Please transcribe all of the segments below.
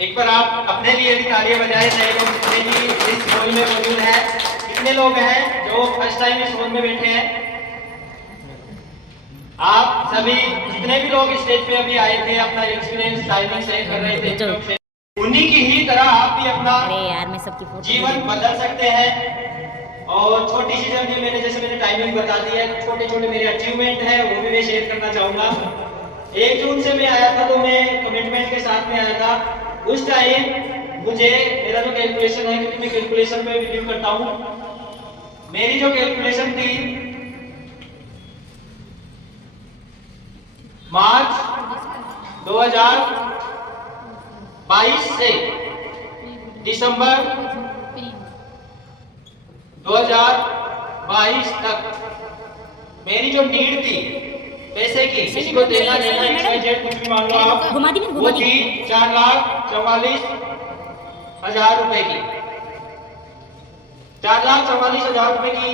एक बार आप अपने लिए भी तालियां बजाएं। नए लोग जितने भी इस हॉल में मौजूद हैं, कितने लोग हैं जो फर्स्ट टाइम इस हॉल में बैठे हैं? आप सभी जितने भी लोग स्टेज पे अभी आए थे, अपना एक्सपीरियंस टाइमिंग शेयर कर रहे थे, उन्हीं की ही तरह आप भी अपना जीवन बदल सकते हैं। और छोटी सी जर्नी मैंने टाइमिंग बता दी है, छोटे छोटे मेरे अचीवमेंट है वो भी मैं शेयर करना चाहूंगा। 1 जून से मैं आया था, तो मैं कमिटमेंट के साथ में आया था। उस टाइम मुझे मेरा जो कैलकुलेशन है, क्योंकि मैं कैलकुलेशन पे बिलीव करता हूं, मेरी जो कैलकुलेशन थी मार्च 2022 से दिसंबर 2022 तक मेरी जो नीड थी पैसे की, किसी को देना कुछ भी मान लो आप, वो थी 4,44,000 रुपए की। 4,44,000 रुपए की,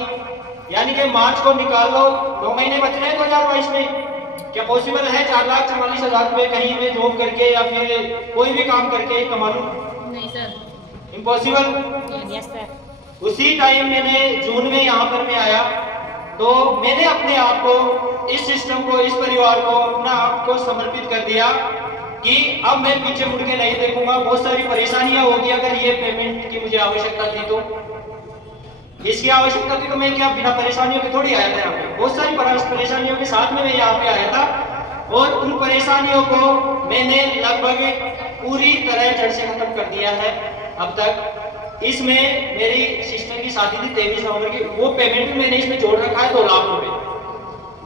यानी कि मार्च को निकाल लो, 2 महीने बच रहे हैं 2022 में। क्या पॉसिबल है 4,44,000 रुपए कहीं में जॉब करके या फिर कोई भी काम करके कमा लूं? नहीं सर, इम्पॉसिबल। Yes sir. उसी टाइम मैंने जून में यहाँ पर मैं आया, तो मैंने अपने आप को, इस सिस्टम को, इस परिवार को, अपना आप को समर्पित कर दिया कि अब मैं पीछे मुड़ के नहीं देखूंगा। बहुत सारी परेशानियां होगी, अगर ये पेमेंट की मुझे आवश्यकता थी तो, इसकी आवश्यकता थी तो मैं क्या बिना परेशानियों के थोड़ी आया था यहाँ पे। बहुत सारी परेशानियों के साथ में मैं यहाँ पे आया था, और उन परेशानियों को मैंने लगभग पूरी तरह जड़ से खत्म कर दिया है अब तक। इसमें मेरी सिस्टर की शादी थी 23 नवंबर की, वो पेमेंट भी मैंने इसमें जोड़ रखा है 2 लाख रुपए।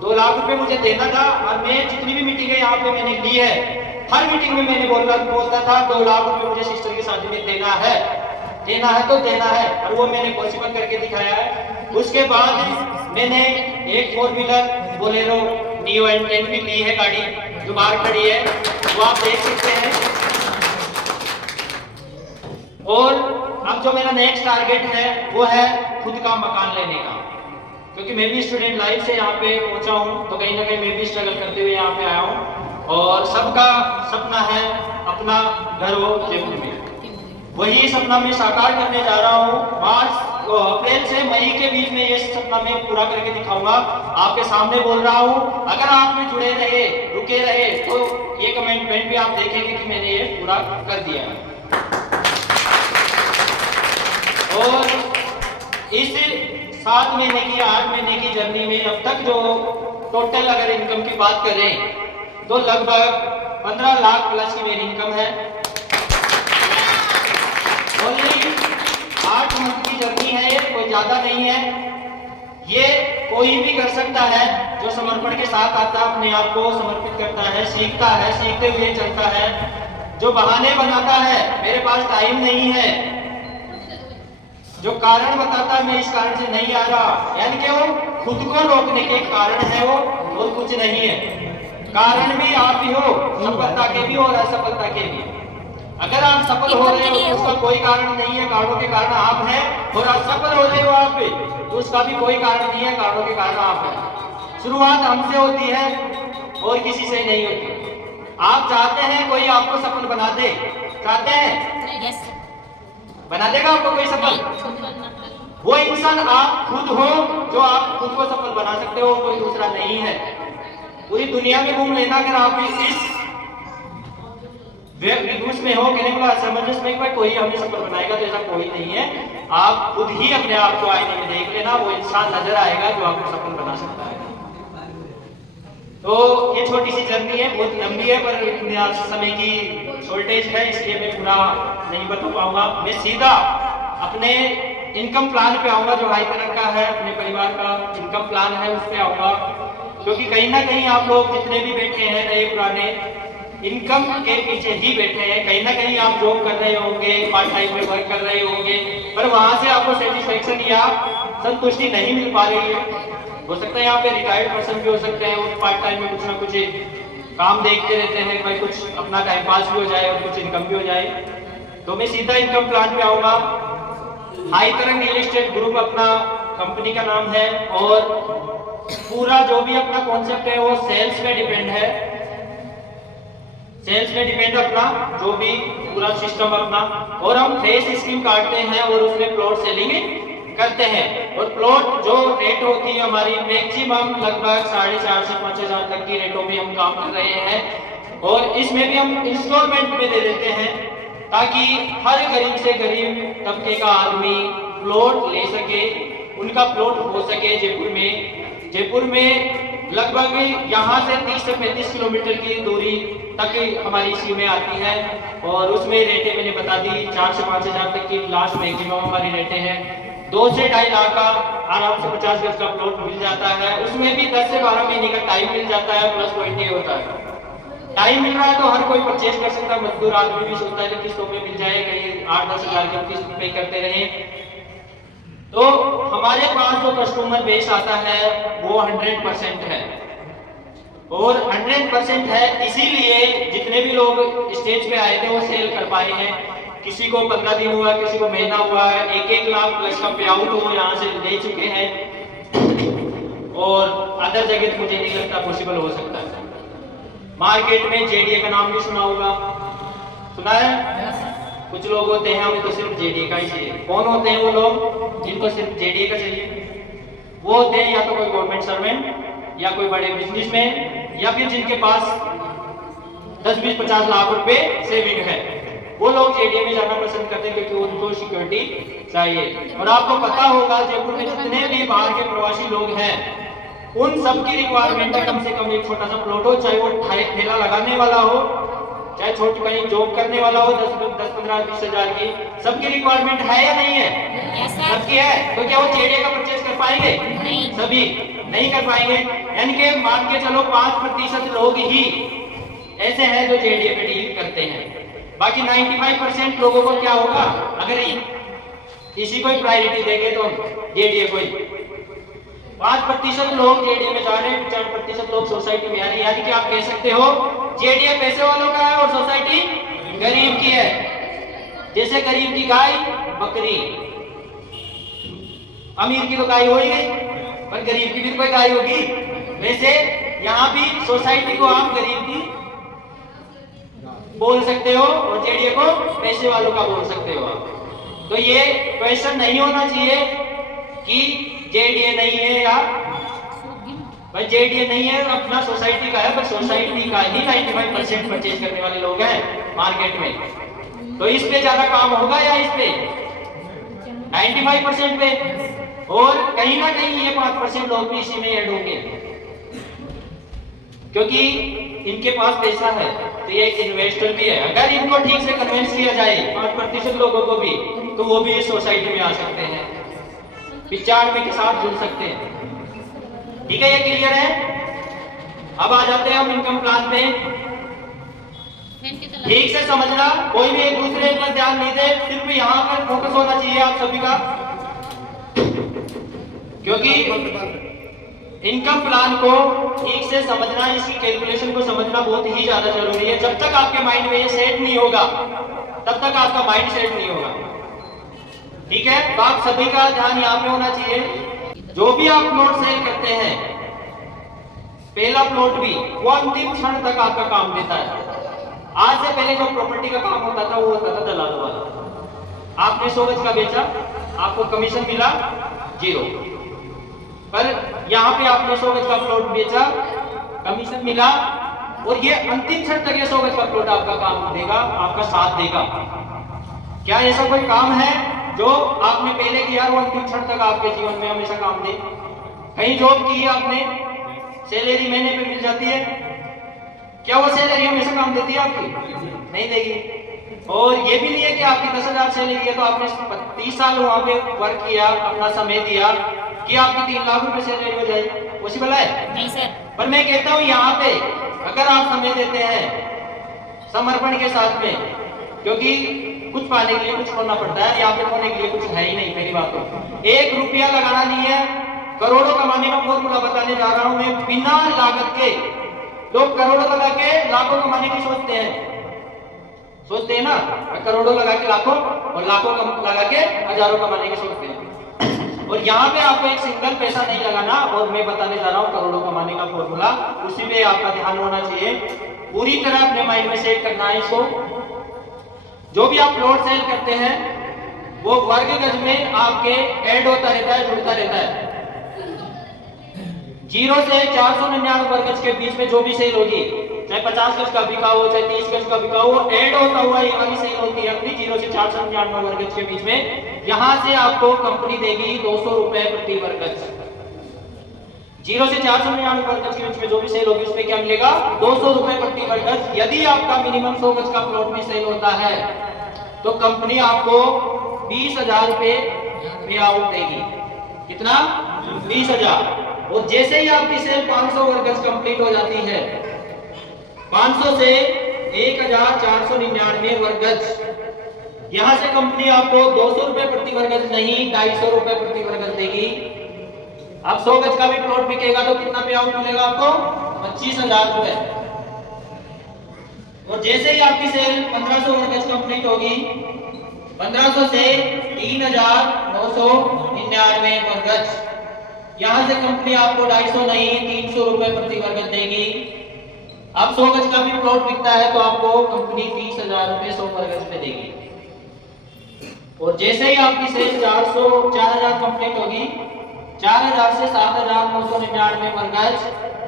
2 लाख रुपए मुझे देना था, और मैं जितनी भी मीटिंग है यहाँ पे मैंने ली है, हर मीटिंग में मैंने बोलता था 2 लाख रुपए मुझे सिस्टर की शादी में देना है तो देना है, और वो मैंने पॉसिबल करके दिखाया है। उसके बाद मैंने एक 4 व्हीलर बोलेरो नियो N10 भी ली है, गाड़ी जो बाहर खड़ी है, वो आप देख सकते हैं। और अब जो मेरा नेक्स्ट टारगेट है वो है खुद का मकान लेने का, क्योंकि मैं भी स्टूडेंट लाइफ से यहाँ पे पहुंचा हूँ, तो कहीं ना कहीं मैं भी स्ट्रगल करते हुए यहाँ पे आया हूँ। और सबका सपना है अपना घर हो जयपुर में, वही सपना मैं साकार करने जा रहा हूँ। अप्रैल से मई के बीच में ये सपना मैं पूरा करके दिखाऊंगा, आपके सामने बोल रहा हूँ। अगर आप भी जुड़े रहे, रुके रहे, तो ये कमिटमेंट भी आप देखेंगे कि मैंने ये पूरा कर दिया है। और इस 7 महीने की, 8 महीने की जर्नी में अब तक जो टोटल अगर इनकम की बात करें, तो लगभग 15 लाख प्लस की मेरी इनकम है। ओनली 8 मंथ की जर्नी है, ये कोई ज्यादा नहीं है। ये कोई भी कर सकता है जो समर्पण के साथ आता, अपने आप को समर्पित करता है, सीखता है, सीखते हुए चलता है। जो बहाने बनाता है मेरे पास टाइम नहीं है, जो कारण बताता है मैं इस कारण से नहीं आ रहा, यानी कि वो खुद को रोकने के कारण है वो, और कुछ नहीं है। कारण भी आप ही हो, सफलता के भी और असफलता के भी। अगर आप सफल हो रहे हो तो उसका कोई कारण नहीं है, कारणों के कारण आप हैं। और असफल हो रहे हो आप भी, तो उसका भी कोई कारण नहीं है, कारणों के कारण आप हैं। शुरुआत हमसे होती है और किसी से नहीं होती। आप चाहते हैं कोई आपको सफल बना दे, चाहते हैं? यस। बना देगा आपको कोई सफल? वो इंसान आप खुद हो जो आप खुद को सफल बना सकते हो, कोई दूसरा नहीं है। पूरी दुनिया में घूम लेना, अगर आप इस में हो, कहने वाला असमंजस में कोई हमें सफल बनाएगा, तो ऐसा कोई नहीं है। आप खुद ही अपने आप को आईने में देख लेना, वो इंसान नजर आएगा जो आपको सफल बना सकता है। तो ये छोटी सी जर्नी है, बहुत लंबी है, पर समय की शॉर्टेज है, इसलिए मैं पूरा नहीं बता पाऊंगा। मैं सीधा अपने इनकम प्लान पे आऊंगा, जो हाई तरह का है, अपने परिवार का इनकम प्लान है उस पे आऊंगा। क्योंकि कहीं ना कहीं आप लोग जितने भी बैठे हैं, नए पुराने, इनकम के पीछे ही बैठे हैं। कहीं ना कहीं आप जॉब कर रहे होंगे, पार्ट टाइम में वर्क कर रहे होंगे, पर वहां से आपको सेटिस्फेक्शन या संतुष्टि नहीं मिल पा रही है। हो सकता है यहाँ पे रिटायर्ड पर्सन भी हो सकते हैं, वो पार्ट टाइम में कुछ ना कुछ काम देखते रहते हैं, भाई कुछ अपना टाइम पास भी हो जाए और कुछ इनकम भी हो जाए। तो मैं सीधा इनकम प्लान पे आऊंगा। हाई तरंग रियल एस्टेट ग्रुप अपना कंपनी का नाम है, और पूरा जो भी अपना कॉन्सेप्ट है वो सेल्स पे डिपेंड है। सेल्स में डिपेंड अपना जो भी पूरा सिस्टम अपना, और हम फेस स्कीम काटते हैं और उसमें प्लॉट सेलिंग करते हैं। और प्लॉट जो रेट होती है हमारी मैक्सिमम लगभग 4,500 से 5,000 तक की रेटों में हम काम कर रहे हैं, और इसमें भी हम इंस्टॉलमेंट में दे देते हैं ताकि हर गरीब से गरीब तबके का आदमी प्लॉट ले सके, उनका प्लॉट हो सके। जयपुर में लगभग यहाँ से 30 से 35 किलोमीटर की दूरी तक हमारी स्कीमें आती हैं, और उसमें रेटें मैंने बता दी 4 से 5,000 तक की लास्ट मैक्सिमम हमारी रेटें हैं। 2 से 2.5 लाख का आराम से 50 गज का प्लॉट मिल जाता है, उसमें भी 10 से 12 महीने का टाइम मिल जाता है। प्लस पॉइंट ये होता है टाइम मिल रहा है तो हर कोई परचेज कर सकता है। मजदूर आदमी भी सोचता है कि किस्तों में मिल जाए, कहीं 8-10 हज़ार की किस्त पे करते रहे। तो हमारे पास जो कस्टमर बेस आता है वो 100% है, और 100% है इसीलिए जितने भी लोग स्टेज पे आए थे वो सेल कर पाए हैं। किसी को 15 दिन हुआ, किसी को महीना हुआ है, 1-1 लाख प्लस का पे आउट वो यहाँ से ले चुके हैं, और अदर जगह मुझे नहीं लगता पॉसिबल हो सकता है। मार्केट में जेडीए का नाम भी सुना होगा, सुना है? कुछ लोग होते हैं हमें तो सिर्फ जेडीए का ही चाहिए। कौन होते हैं वो लोग जिनको सिर्फ जेडीए का चाहिए? वो होते हैं या तो कोई गवर्नमेंट सर्वेंट, या कोई बड़े बिजनेसमैन, या फिर जिनके पास 10-20-50 लाख रुपए सेविंग है। वो लोग जेडीए में जाना पसंद करते हैं क्योंकि उनको सिक्योरिटी चाहिए। और आपको पता होगा जयपुर में जितने भी बाहर के प्रवासी लोग हैं उन सबकी रिक्वायरमेंट है कम से कम एक छोटा सा प्लॉट हो, चाहे वो ठेला लगाने वाला हो, चाहे छोटी कहीं जॉब करने वाला हो, 10-15-20 हज़ार की, सबकी रिक्वायरमेंट है या नहीं है? सबकी है। तो क्या वो जेडीए का परचेज कर पाएंगे? सभी नहीं कर पाएंगे। यानी कि मान के चलो 5% लोग ही ऐसे हैं जो जेडीए पे डील करते हैं, बाकी 95% लोगों को क्या होगा, अगर इसी को ही प्रायोरिटी देंगे तो जेडीए को ही। 5% लोग जेडीए में जा रहे हैं, 4% लोग सोसाइटी में आ रहे हैं। यानी कि आप कह सकते हो जेडीए पैसे वालों का है और सोसाइटी गरीब की है। जैसे गरीब की गाय बकरी, अमीर की तो गाय हो ही गई, पर गरीब की भी कोई गाय होगी। वैसे यहाँ भी सोसाइटी को आप गरीब की बोल सकते हो और जेडीए को पैसे वालों का बोल सकते हो आप। तो ये क्वेश्चन नहीं होना चाहिए कि जेडीए नहीं है, या भाई जेडीए नहीं है अपना सोसाइटी का है, पर सोसाइटी का ही 95% परचेज करने वाले लोग हैं मार्केट में। तो इस पे ज्यादा काम होगा या इस पे 95% पे, और कहीं ना कहीं ये 5% लोग भी इसी में ऐड होंगे क्योंकि इनके पास पैसा है, तो ये एक इन्वेस्टर भी है। अगर इनको ठीक से कन्विंस किया जाए 5% लोगों को भी, तो वो भी इस सोसाइटी में आ सकते हैं, 95 के साथ जुड़ सकते हैं। ठीक है, ये क्लियर है? अब आ जाते हैं हम इनकम प्लान पे। ठीक से समझना, कोई भी एक दूसरे पर ध्यान नहीं दे, सिर्फ यहाँ पर फोकस होना चाहिए आप सभी का, क्योंकि इनकम प्लान को ठीक से समझना, इसकी कैलकुलेशन को समझना बहुत ही ज्यादा जरूरी है। जब तक आपके माइंड में ये सेट नहीं होगा तब तक आपका माइंड सेट नहीं होगा। ठीक है, तो आप सभी का ध्यान यहाँ पे होना चाहिए। जो भी आप प्लॉट सेल करते हैं, पहला प्लॉट भी वो अंतिम क्षण तक आपका काम देता है। आज से पहले जो प्रॉपर्टी का काम होता था वो होता था दलाल वाला। आपने 100 गज का बेचा, आपको कमीशन मिला 0, पर यहाँ पे आपने 100 गज का प्लॉट बेचा, कमीशन मिला, और ये अंतिम क्षण तक ये 100 गज का प्लॉट आपका काम देगा, आपका साथ देगा। क्या ऐसा कोई काम है जो आपने पहले किया वो अंतिम क्षण तक आपके जीवन में हमेशा काम दे? कहीं जॉब की आपने, सैलरी महीने पे मिल जाती है, क्या वो सैलरी हमेशा काम देती है आपकी? नहीं देगी। और ये भी नहीं है कि आपकी 10,000 सैलरी है तो आपने 30 साल वहां पे वर्क किया, अपना समय दिया कि आपकी 3 लाख रुपए सैलरी हो जाए, पॉसिबल है? नहीं सर। पर मैं कहता हूँ यहाँ पे अगर आप समय देते हैं समर्पण के साथ में, क्योंकि कुछ पाने के लिए कुछ खोना पड़ता है, यहाँ पे खोने के लिए कुछ है ही नहीं। पहली बात तो 1 रुपया लगाना नहीं है, करोड़ों कमाने का फॉर्मूला बताने जा रहा हूं मैं। बिना लागत के लोग करोड़ों लगा के लाखों कमाने की सोचते हैं ना, करोड़ों लगा के लाखों, और लाखों लगा के हजारों कमाने की सोचते हैं। और यहाँ पे आपको एक सिंगल पैसा नहीं लगाना, और मैं बताने जा रहा हूँ करोड़ों कमाने का फॉर्मूला, उसी पे आपका ध्यान होना चाहिए। पूरी तरह अपने माइंड में सेट करना है इसको। जो भी आप प्लॉट सेल करते हैं वो वर्ग गज में आपके ऐड होता रहता है, जुड़ता रहता है। 0 से 499 वर्ग गज के बीच में जो भी सेल होगी, चाहे 50 गज का बिका हो, चाहे 30 गज का बिका हो, वो ऐड होता हुआ ये वाली सेल होती है अपनी 0 से 499 वर्ग गज के बीच में। यहां से आपको कंपनी देगी 200 रुपए प्रति वर्ग गज। 0 से 499 वर्ग गज के बीच में जो भी सेल होगी उसमें क्या मिलेगा? 200 रुपए प्रति वर्ग गज। यदि आपका मिनिमम 100 गज का प्लॉट में सेल होता है तो कंपनी आपको 20,000 रुपए पे आउट देगी। कितना? 20,000। और जैसे ही आपकी सेल 500 वर्ग गज कंप्लीट हो जाती है, 500 से 1,499 वर्ग गज, यहां से कंपनी आपको 200 रुपए प्रति वर्ग गज नहीं 250 रुपए प्रति वर्ग गज देगी। अब 100 गज का भी प्लॉट बिकेगा तो कितना पे आउट मिलेगा आपको? 25,000 रुपए। और जैसे ही आपकी सेल 1500 वर्ग गज कंप्लीट होगी, 1500 से 3,999 वर्ग गज, यहां से कंपनी आपको 250 नहीं 300 रुपए प्रति वर्ग गज देगी। अब 100 गज का भी प्लॉट बिकता है तो आपको कंपनी 30,000 रुपए 100 वर्ग गज पे देगी। और जैसे ही आपकी सेल 4,000 कंप्लीट होगी, 4,000 से 7,999 वर्ग गज,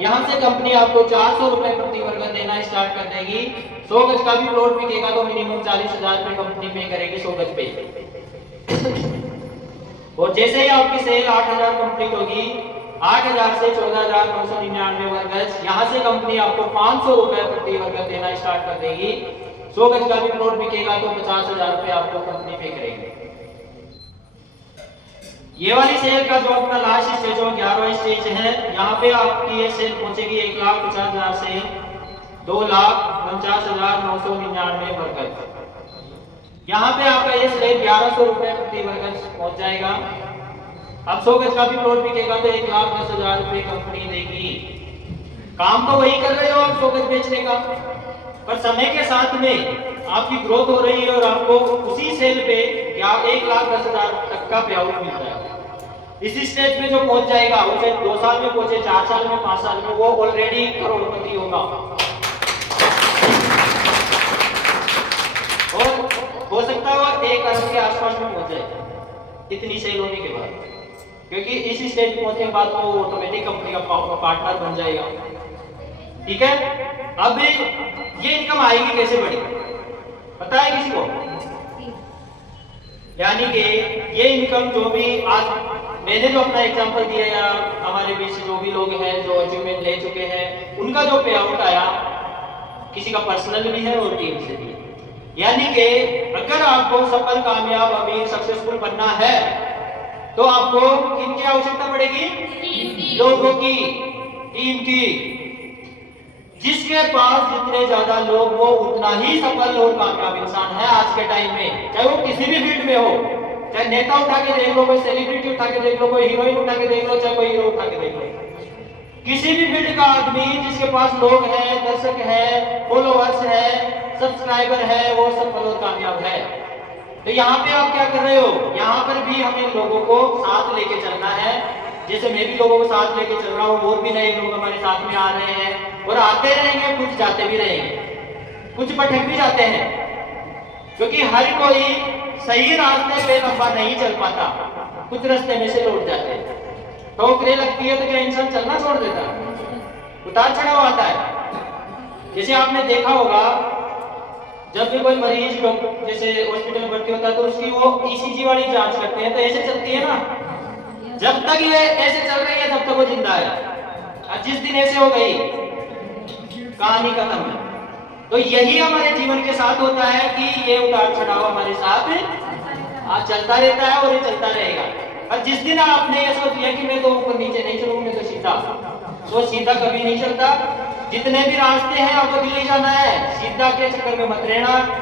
यहां से कंपनी आपको 400 रुपए प्रति वर्ग गज देना स्टार्ट कर देगी। 100 गज का भी प्लॉट बिकेगा तो मिनिमम 40,000 रुपए कंपनी पे करेगी 100 गज पे। और जैसे ही आपकी सेल 8,000 कंप्लीट होगी, 8,000 से 14,999 वर्ग गज, यहां से कंपनी आपको 500 रुपए प्रति वर्ग गज देना स्टार्ट कर देगी। 100 गज का भी प्लॉट बिकेगा तो 50,000 रुपए आपको कंपनी पे करेगी। ये वाली सेल का जो अपना लास्ट स्टेज हो 11वां स्टेज है, यहाँ पे आपकी ये सेल पहुंचेगी 1,50,000 से 2,49,999 वर्ग गज। यहाँ पे आपका ये स्लेब 1100 रुपए प्रति वर्ग गज पहुंच जाएगा। अब 100 गज का भी प्लॉट बिकेगा तो 1,10,000 रुपए कंपनी देगी। काम तो वही कर रहे हो आप 100 गज बेचने का, पर समय के साथ में आपकी ग्रोथ हो रही है और आपको उसी सेल पे 1,10,000 तक का पे आउट मिलता है। इसी स्टेज पे जो पहुंच जाएगा, वो चाहे 2 साल में पहुंचे, 4 साल में, 5 साल में, वो ऑलरेडी करोड़पति होगा। और हो सकता है वो 1 अरब के आसपास में पहुंच जाए इतनी सेल होने के बाद, क्योंकि इस स्टेज पहुंचने के बाद वो ऑटोमेटिक कंपनी का पार्टनर बन जाएगा। ठीक है। अब ये इनकम आएगी कैसे बड़ी, पता है किसी को? यानी कि ये इनकम जो भी आज मैंने जो अपना एग्जांपल दिया, या हमारे बीच जो भी लोग हैं जो अचीवमेंट ले चुके हैं, उनका जो पे आउट आया, किसी का पर्सनल भी है और टीम से भी। यानी कि अगर आपको सफल, कामयाब, अमीर, सक्सेसफुल बनना है तो आपको किनकी आवश्यकता पड़ेगी? लोगों की, टीम की। जिसके पास जितने ज्यादा लोग वो उतना ही सफल और कामयाब इंसान है आज के टाइम में, चाहे वो किसी भी फील्ड में हो। चाहे नेता उठा के देख लो, कोई सेलिब्रिटी उठा के देख लो, कोई हीरोइन उठा के देख लो, चाहे कोई हीरो उठा के देख लो। किसी भी फील्ड का आदमी जिसके पास लोग हैं, दर्शक है, फॉलोअर्स है, सब्सक्राइबर है, वो सफल और कामयाब है। तो यहाँ पे आप क्या कर रहे हो? यहाँ पर भी हमें लोगों को साथ लेके चलना है। जैसे मैं भी लोगों को साथ लेके चल रहा हूँ, और भी नए लोग हमारे साथ में आ रहे हैं और आते रहेंगे, कुछ जाते भी रहेंगे, कुछ भटक भी जाते हैं, क्योंकि हर कोई सही रास्ते पे लंबा नहीं चल पाता, कुछ रास्ते में से लौट जाते हैं। ठोकरें लगती है तो क्या इंसान चलना छोड़ देता है? उतार चढ़ाव आता है। जैसे आपने देखा होगा, जब भी कोई मरीज जैसे हॉस्पिटल में भर्ती होता है तो उसकी वो ईसीजी वाली जांच करते हैं, तो ऐसे चलती है ना, जब तक ये ऐसे चल रही है तब तक वो जिंदा है, और जिस दिन ऐसे हो गई कहानी खत्म है। तो यही हमारे जीवन के साथ होता है कि ये उतार चढ़ाव हमारे साथ आज चलता रहता है और ये चलता रहेगा। और जिस दिन आपने ये सोच लिया कि मैं तो ऊपर नीचे नहीं चलूंगा, मैं तो सीधा, तो सीधा कभी नहीं चलता। जितने भी रास्ते हैं आपको दिल्ली जाना है, सीधा के चक्कर में मत रहना।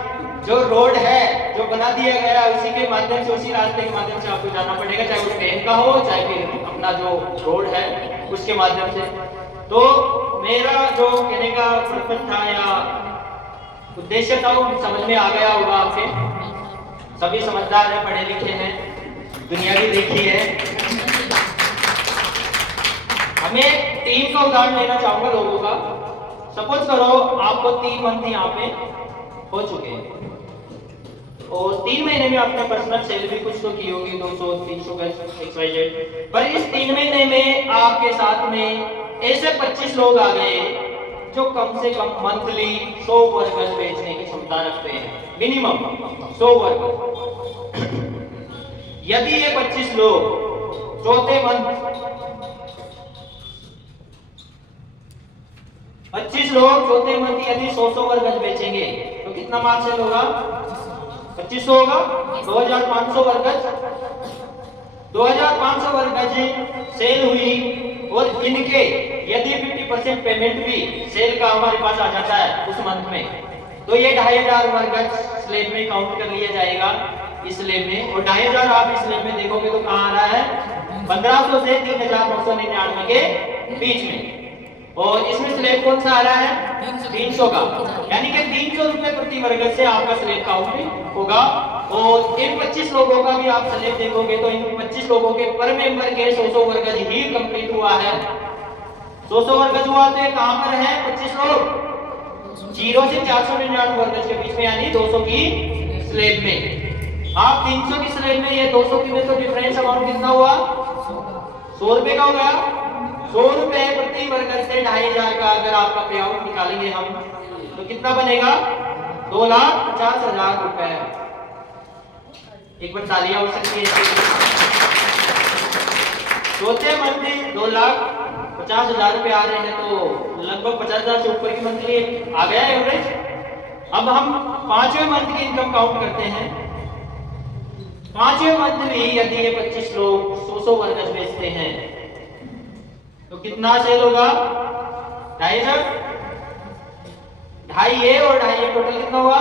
जो रोड है जो बना दिया गया है उसी के माध्यम से, उसी रास्ते के माध्यम से आपको जाना पड़ेगा, चाहे वो ट्रेन का हो, चाहे फिर अपना जो रोड है उसके माध्यम से। तो मेरा जो कहने का पर्पस था या उद्देश्य था वो समझ में आ गया होगा आपके। सभी समझदार हैं, पढ़े लिखे हैं, दुनिया भी देखी है। हमें टीम का उदाहरण लेना चाहूंगा लोगों का। सपोज करो आपको 3 मंथ यहाँ पे हो चुके हैं और 3 महीने में आपने पर्सनल सैलरी कुछ तो की होगी 200 300 XYZ, पर इस 3 महीने में आपके साथ में ऐसे 25 लोग आ गए जो कम से कम मंथली 100 वर्कर्स बेचने की क्षमता रखते हैं, मिनिमम 100 वर्कर्स। यदि ये 25 लोग चौथे मंथ 25 लोग चौथे मंथ यदि 100 वर्कर्स बेचेंगे तो कितना माल सेल होगा? 2500 होगा, 2500 वर्कर्स, 2500 वर्कर्स सेल हुई और इनके यदि 50% पेमेंट भी सेल का हमारे पास आ जाता है उस मंथ में, तो ये 2500 वर्कर्स स्लैब में काउंट कर लिया जाएगा इस स्लैब में। और 2500 आप इस स्लैब में देखोगे तो कहां आ रहा है? 1500 से 3999 के बीच में। और इसमें स्लैब कौन सा आ रहा है? 300 का, यानी कि 300 रुपए प्रति वर्ग से आपका स्लैब काउंट होगा। और इन 25 लोगों का भी आप स्लैब देखोगे तो इन 25 लोगों के पर मेंबर के 100 वर्ग ही कंप्लीट हुआ है। 100 वर्ग हुआ तो ये कहां पर है? 25 लोग 0 से 499 वर्ग के बीच में, यानी 200 की स्लैब में। आप 300 की स्लैब में, ये 200 की में, तो डिफरेंस अमाउंट कितना हुआ? 100 रुपए का हो गया। 100 रुपए प्रति वर्कर से 2500 का अगर आपका पे आउट निकालेंगे हम तो कितना बनेगा? 2,50,000 रुपए। एक बार तालियां हो सकती है। चौथे मंथली 2,50,000 रुपए आ रहे हैं तो लगभग 50,000 से ऊपर की मंथली आ गया एवरेज। अब हम 5वें मंथ की इनकम काउंट करते हैं। 5वें मंथ में यदि ये 25 लोग 100 वर्कर्स बेचते हैं तो कितना सेल होगा? 2,500, 2.5 ये और 2.5 ये, टोटल कितना हुआ?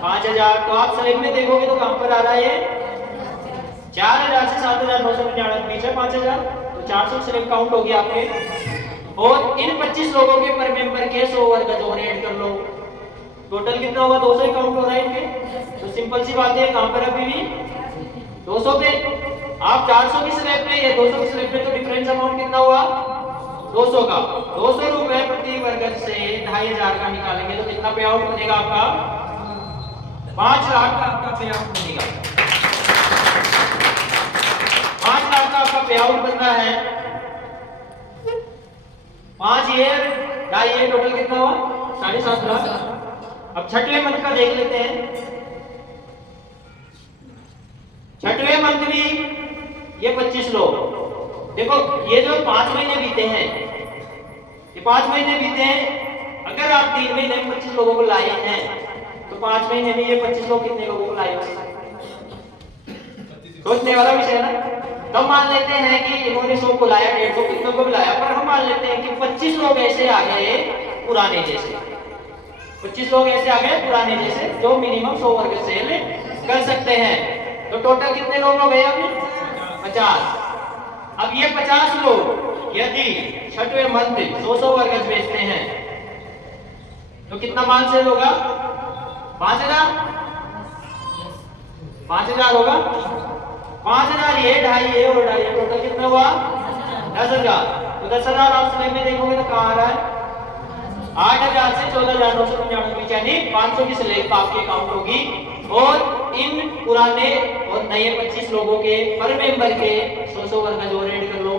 5,000। तो आप स्लैब में देखोगे तो कहां पर आ रहा है? ये 4,000 से 7,999 बीच है 5,000, तो 400 स्लैब काउंट होगी आपके। और इन 25 लोगों के पर मेंबर के 100 वर्कर्स और ऐड कर लो, टोटल कितना होगा? 200 ही काउंट हो रहा है इनके। तो सिंपल सी बात है, कहां पर अभी भी 200 पे। आप 400 की स्लैब पे, ये 200 की स्लैब पे, तो डिफरेंस अमाउंट कितना हुआ? 200 का। 200 रुपए प्रति वर्ग से 2,500 का निकालेंगे तो कितना पे आउट बनेगा आपका? 5 लाख का आपका पे आउट बनेगा। 5 लाख का आपका पे आउट बनना है। 5 ईयर 2.5 ईयर, टोटल कितना हुआ? 7.5 लाख। अब 6वें मंथ का देख लेते हैं। 6वें मंथ में ये 25 लोग, देखो ये जो 5 महीने बीते हैं, ये 5 महीने बीते हैं। अगर आप 3 महीने में 25 लोगों को लाए हैं तो 5 महीने में ये 25 लोग कितने लोगों को लाए होंगे? सोचने वाला विषय है ना। तो मान लेते हैं कि इन्होंने 100 को लाया, 150 कितनों को भी लाया, पर हम मान लेते हैं कि 25 लोग ऐसे आ गए पुराने जैसे, 25 लोग ऐसे आ गए पुराने जैसे जो मिनिमम 100 वर्ग सेल कर सकते हैं। तो टोटल कितने लोग हो गए? अभी 50। अब ये 50 लोग यदि 6वें मंथ 100 वर्कर्स बेचते हैं तो कितना माल सेल होगा? 5,000। 5,000 होगा। 5,000 ये 2.5 ये और 2.5 ये, टोटल कितना हुआ? 10,000। तो 10,000 आप स्लैब में देखोगे तो कहां आ रहा है? 8,000 से 14,999, यानी 500 की स्लैब आपके अकाउंट होगी। और इन पुराने और नए 25 लोगों के पर मेंबर के 100 वर्ग जोड़ ऐड कर लो।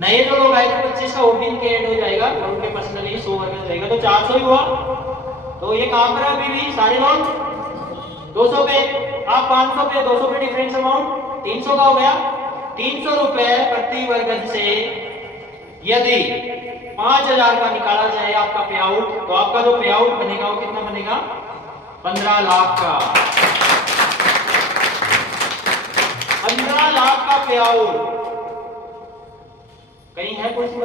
नए जो लोग आए थे 25 का, वो भी इनके ऐड हो जाएगा और उनके पर्सनली 100 वर्ग रहेगा, तो 400 ही हुआ। तो ये कहां पर अभी भी सारे लोग 200 पे, आप 500 पे, 200 पे डिफरेंस अमाउंट 300 का हो गया। 300 रुपए प्रति वर्ग से यदि 5,000 का निकाला जाए आपका पे आउट, तो आपका जो पे आउट बनेगा वो कितना बनेगा? 15 लाख का। 15 लाख का पे आउट। कहीं है कोई सी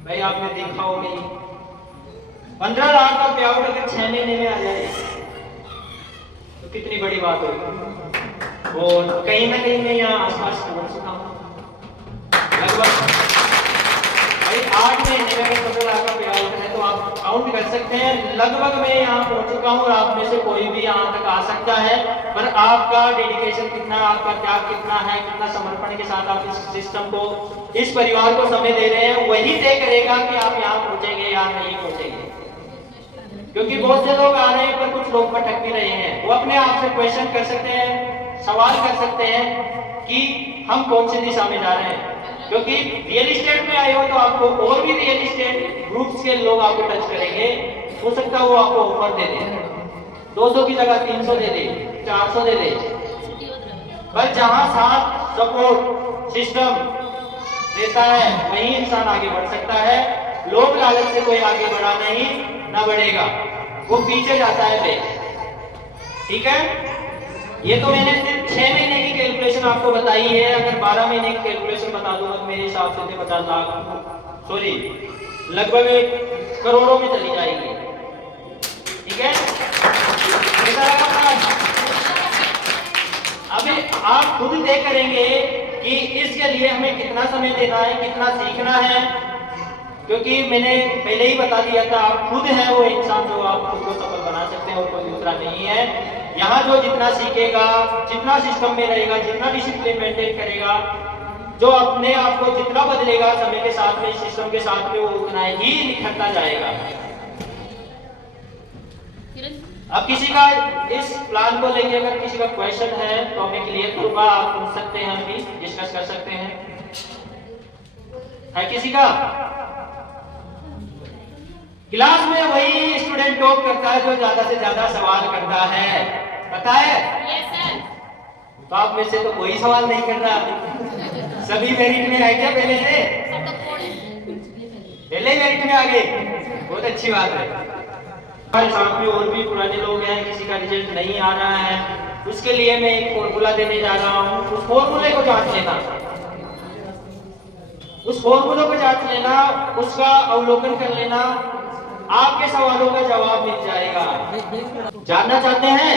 भाई? आपने देखा हो नहीं? 15 लाख का पे आउट अगर 6 महीने में आ जाए तो कितनी बड़ी बात होगी। और कहीं ना कहीं मैं यहाँ आसपास लगभग 8 महीने में अगर 15 लाख का पे आउट है तो आप काउंट कर सकते हैं। लगभग मैं यहाँ पहुंच चुका हूँ और आप में से कोई भी यहाँ तक आ सकता है, पर आपका डेडिकेशन कितना, आपका त्याग कितना है, कितना समर्पण के साथ आप इस सिस्टम को, इस परिवार को समय दे रहे हैं, वही तय करेगा कि आप यहाँ पहुंचेंगे या नहीं पहुंचेंगे। क्योंकि बहुत से लोग आ रहे हैं पर कुछ लोग भटक भी रहे हैं। वो अपने आप से क्वेश्चन कर सकते हैं, सवाल कर सकते हैं कि हम कौन सी दिशा में जा रहे हैं। क्योंकि रियल एस्टेट में आए हो तो आपको और भी रियल एस्टेट ग्रुप्स के लोग आपको टच करेंगे। हो सकता है वो आपको ऑफर दे दे, 200 की जगह 300 दे दे, 400 दे दे, पर जहां साथ सपोर्ट सिस्टम देता है वही इंसान आगे बढ़ सकता है। लोग लालच से कोई आगे बढ़ा नहीं, ना बढ़ेगा, वो पीछे जाता है ब्रेक। ठीक है, ये तो मैंने सिर्फ 6 महीने की कैलकुलेशन आपको बताई है। अगर 12 महीने की कैलकुलेशन बता दूंगा तो मेरे हिसाब से 50 लाख, सॉरी, लगभग करोड़ों में चली जाएगी। ठीक है, अभी आप खुद तय करेंगे कि इसके लिए हमें कितना समय देना है, कितना सीखना है। क्योंकि मैंने पहले ही बता दिया था, आप खुद हैं वो इंसान जो आप खुद को सफल बना सकते हैं और कोई दूसरा नहीं है। यहाँ जो जितना सीखेगा, जितना सिस्टम में रहेगा, जितना डिसिप्लिन मेंटेन करेगा, जो अपने आप को जितना बदलेगा समय के साथ में, सिस्टम के साथ में, वो उतना ही निखरता जाएगा। अब किसी का इस प्लान को लेके अगर किसी का क्वेश्चन है तो हमें क्लियर करूंगा, आप पूछ सकते हैं, हम भी डिस्कस कर सकते हैं। है किसी का? क्लास में वही स्टूडेंट टॉप करता है जो ज्यादा से ज्यादा सवाल करता है, पता है? Yes sir. तो आप में से तो कोई सवाल नहीं कर रहा, सभी मेरिट में है क्या पहले से? पहले ही मेरिट में आ गए, बहुत अच्छी बात है। हमारे साथ में और भी पुराने लोग हैं, किसी का रिजल्ट नहीं आ रहा है, उसके लिए मैं एक फॉर्मूला देने जा रहा हूँ। उस फॉर्मूले को जांच लेना, उस फॉर्मूले को जांच लेना, उसका अवलोकन कर लेना, आपके सवालों का जवाब मिल जाएगा। जानना चाहते हैं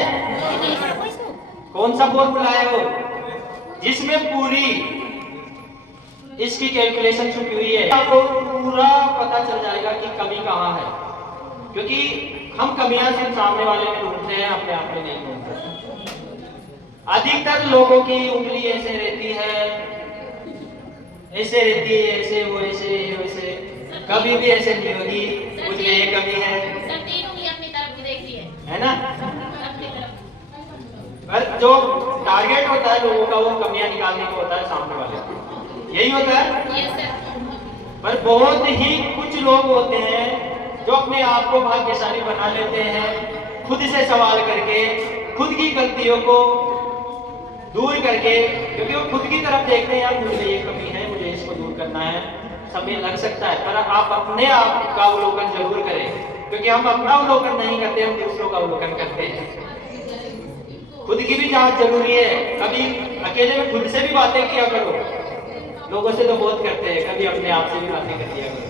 कौन सा फॉर्मूला है वो, जिसमें पूरी इसकी कैलकुलेशन छुपी हुई है। आपको पूरा पता चल जाएगा कि कमी कहाँ है। क्योंकि हम कमियां सिर्फ सामने वाले में ढूंढते हैं, अपने आप में नहीं ढूंढते। अधिकतर लोगों की उंगली ऐसे रहती है, ऐसे रहती है, ऐसे वो ऐसे वैसे, कभी भी ऐसे नहीं होगी। कुछ में ये कमी है, अपनी तरफ देखती है ना? पर जो टारगेट होता है लोगों का, वो कमियां निकालने को होता है सामने वाले, यही होता है। पर बहुत ही कुछ लोग होते हैं जो अपने आप को भाग्यशाली बना लेते हैं, खुद से सवाल करके, खुद की गलतियों को दूर करके। क्योंकि वो खुद की तरफ देखते हैं, यार मुझे ये कमी है, मुझे इसको दूर करना है, समय लग सकता है, पर आप अपने आप का अवलोकन जरूर करें। क्योंकि हम अपना अवलोकन नहीं करते, हम दूसरों का अवलोकन करते हैं। खुद की भी जांच जरूरी है। कभी अकेले में खुद से भी बातें किया करो, लोगों से तो बहुत करते हैं, कभी अपने आप से भी बातें कर दिया करो।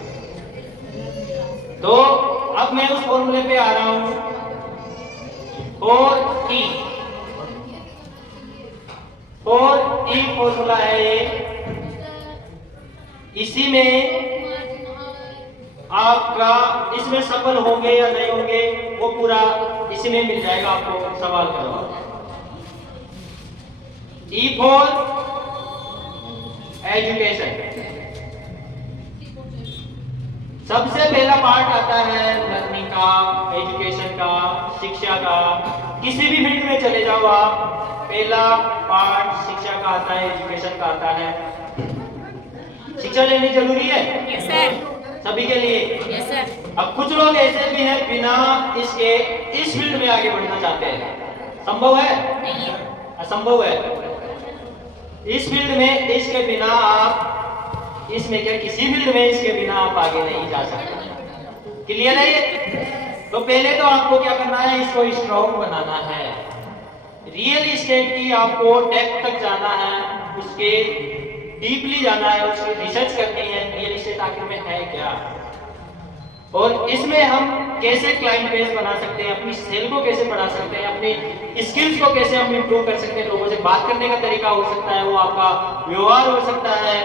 तो अब मैं उस फॉर्मूले पे आ रहा हूं, 4E फॉर्मूला है ये। इसी में आपका, इसमें सफल होंगे या नहीं होंगे वो पूरा इसी में मिल जाएगा आपको सवाल का जवाब। E for education. सबसे पहला पार्ट आता है लर्निंग का, एजुकेशन का, शिक्षा का। किसी भी फील्ड में चले जाओ आप, पहला पार्ट शिक्षा का आता है, एजुकेशन का आता है। शिक्षा लेनी जरूरी है? Yes sir. सभी के लिए? Yes sir. अब कुछ लोग ऐसे भी हैं बिना इसके इस फील्ड में आगे बढ़ना चाहते हैं। संभव है? नहीं। असंभव है। इस फील्ड में इसके बिना आप, इसमें क्या किसी फील्ड में इसके बिना आप आगे नहीं जा सकते। क्लियर है ये? तो पहले तो आपको क्या करना है, इसको स्ट्रॉन्ग बनाना है। रियल एस्टेट की आपको डेप्थ तक जाना है, उसके डीपली जाना है, उसकी रिसर्च करनी है, रियल एस्टेट आखिर में है क्या, और इसमें हम कैसे क्लाइंट बेस बना सकते हैं, अपनी सेल को कैसे बढ़ा सकते हैं, अपनी स्किल्स को कैसे हम इंप्रूव कर सकते हैं। लोगों से बात करने का तरीका हो सकता है, वो आपका व्यवहार हो सकता है,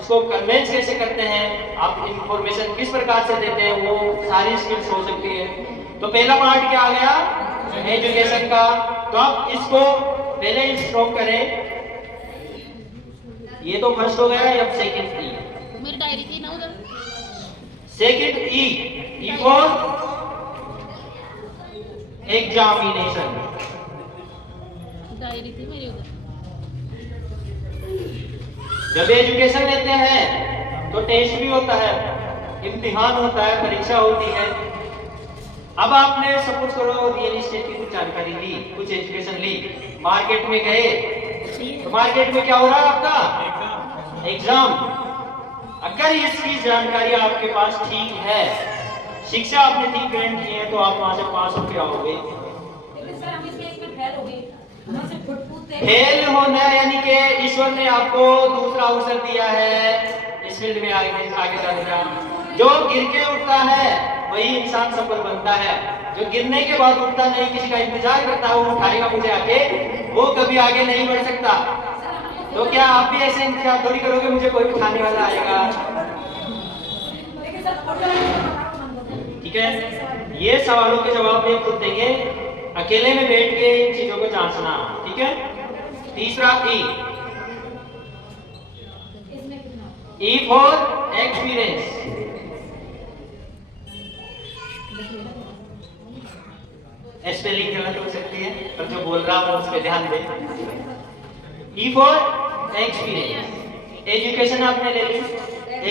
उसको कन्वेंस कैसे करते हैं, आप इंफॉर्मेशन किस प्रकार से देते हैं, वो सारी स्किल्स हो सकती है। तो पहला पार्ट क्या आ गया, एजुकेशन का। तो आप इसको पहले ही स्टॉप करें, ये तो फर्स्ट हो गया। अब सेकंड ई, मेरी डायरी थी ना उधर। Second E for examination. Diary थी मेरी उधर। जब एजुकेशन लेते हैं तो टेस्ट भी होता है, इम्तिहान होता है, परीक्षा होती है। अब आपने सपोज करो रियल एस्टेट की कुछ जानकारी ली, कुछ एजुकेशन ली, मार्केट में गए, तो मार्केट में क्या हो रहा है आपका एग्जाम। अगर इसकी जानकारी आपके पास ठीक है, शिक्षा आपने ठीक ग्रहण की है, तो आप वहां से पास होकर आओगे। फेल होना यानी कि ईश्वर ने आपको दूसरा अवसर दिया है इस फील्ड में आगे जाने का। जो गिर के उठता है वही इंसान सफल बनता है, जो गिरने के बाद उठता नहीं, किसी का इंतजार करता है वो उठाएगा मुझे आगे, वो कभी आगे नहीं बढ़ सकता। तो क्या आप भी ऐसे इंतजार थोड़ी करोगे मुझे कोई उठाने वाला आएगा? ठीक है, ये सवालों के जवाब भी खुद देंगे, अकेले में बैठ के इन चीजों को जांचना। ठीक है, तीसरा ई फॉर एक्सपीरियंस। स्पेलिंग गलत हो सकती है, पर जो बोल रहा हूं उस पर ध्यान दें। E for experience. एजुकेशन आपने ले ली,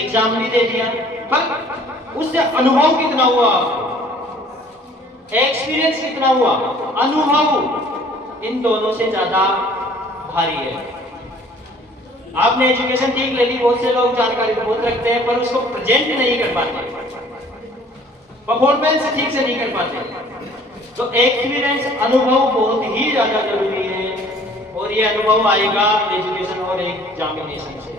एग्जाम भी दे दिया, पर उससे अनुभव कितना हुआ, एक्सपीरियंस कितना हुआ, अनुभव इन दोनों से ज्यादा भारी है। आपने एजुकेशन ठीक ले ली, बहुत से लोग जानकारी बहुत रखते हैं पर उसको प्रेजेंट नहीं कर पाते, परफॉर्मेंस ठीक से नहीं कर पाते। तो एक्सपीरियंस, अनुभव बहुत ही ज्यादा जरूरी है, और ये अनुभव आएगा एजुकेशन और एग्जामिनेशन से।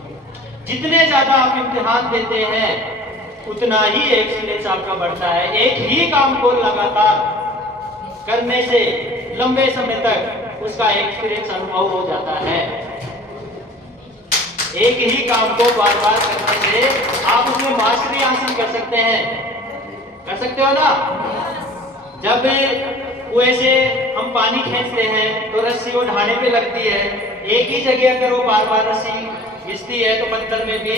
जितने ज्यादा आप इम्तिहान देते हैं उतना ही एक्सपीरियंस आपका बढ़ता है। एक ही काम को लगातार करने से लंबे समय तक उसका एक्सपीरियंस अनुभव हो जाता है। एक ही काम को बार बार करने से आप उसमें मास्टरी हासिल कर सकते हैं। कर सकते हो ना? जब कुएं से हम पानी खींचते हैं तो रस्सी वो ढाने पे लगती है, एक ही जगह अगर वो बार बार रस्सी घिसती है तो पत्थर में भी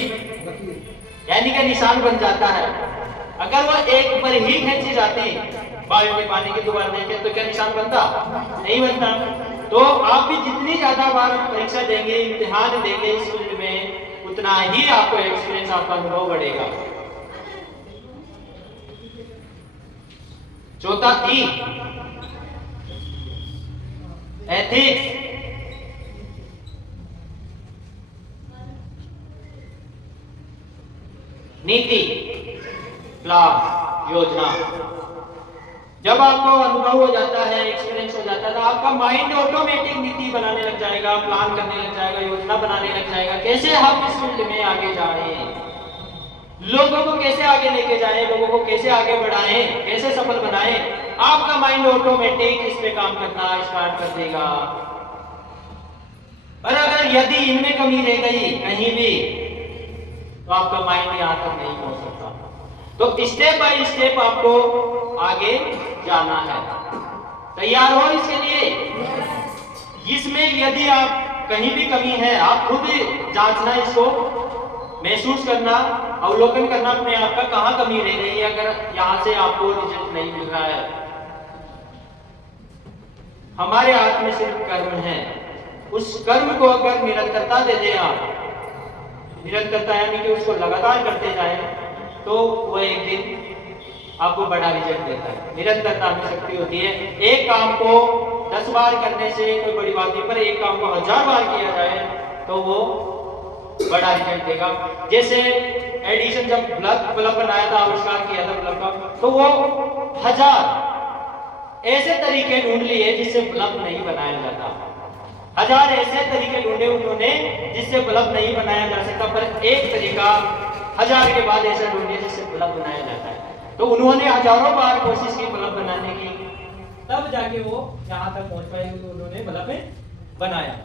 यानी कि निशान बन जाता है। अगर वो एक पर ही खींची जाती बाल्टी पानी की दुबार देके तो क्या निशान बनता? नहीं बनता। तो आप भी जितनी ज्यादा बार परीक्षा देंगे, इम्तिहान देंगे इस फील्ड में, उतना ही आपको एक्सपीरियंस, आपका अनुभव बढ़ेगा। चौथा ई, एथिक्स। नीति, प्लान, योजना। जब आपको अनुभव हो जाता है, एक्सपीरियंस हो जाता है, तो आपका माइंड ऑटोमेटिक नीति बनाने लग जाएगा, प्लान करने लग जाएगा, योजना बनाने लग जाएगा, कैसे हम इस फील्ड में आगे जाएं, लोगों को कैसे आगे लेके जाएं, लोगों को कैसे आगे बढ़ाएं, कैसे सफल बनाएं। आपका माइंड ऑटोमेटिक इस पे काम करना स्टार्ट कर देगा। और अगर यदि इनमें कमी रह गई कहीं भी तो आपका माइंड यहां तक नहीं पहुंच सकता। तो स्टेप बाय स्टेप आपको आगे जाना है। तैयार हो इसके लिए? इसमें यदि आप कहीं भी कमी है, आप खुद जांचना, इसको महसूस करना, अवलोकन करना अपने आप का, कहां कमी रह रही है। अगर यहां से आपको रिजल्ट नहीं मिल रहा है, हमारे हाथ में सिर्फ कर्म है। उस कर्म को अगर निरंतरता दे दें आप, निरंतरता यानी कि उसको लगातार करते जाएं, तो वो एक दिन आपको बड़ा रिजल्ट देता है। निरंतरता में शक्ति होती है। एक काम को 10 बार करने से कोई बड़ी बात नहीं, पर एक काम को 1000 बार किया जाए तो वो बड़ा रिजल्ट देगा। जैसे एडिसन जब बल्ब बनाया था, आविष्कार किया था बल्ब का, तो वो 1000 ऐसे तरीके ढूंढ लिए जिससे बल्ब नहीं बनाया जाता। 1000 ऐसे तरीके ढूंढे उन्होंने जिससे बल्ब नहीं बनाया जा सकता, पर एक तरीका 1000 के बाद ऐसा ढूंढिए जिससे बल्ब बनाया जाता है। तो उन्होंने हजारों बार कोशिश की बल्ब बनाने की, तब जाके वो यहाँ तक पहुंच पाए, उन्होंने बल्ब बनाया।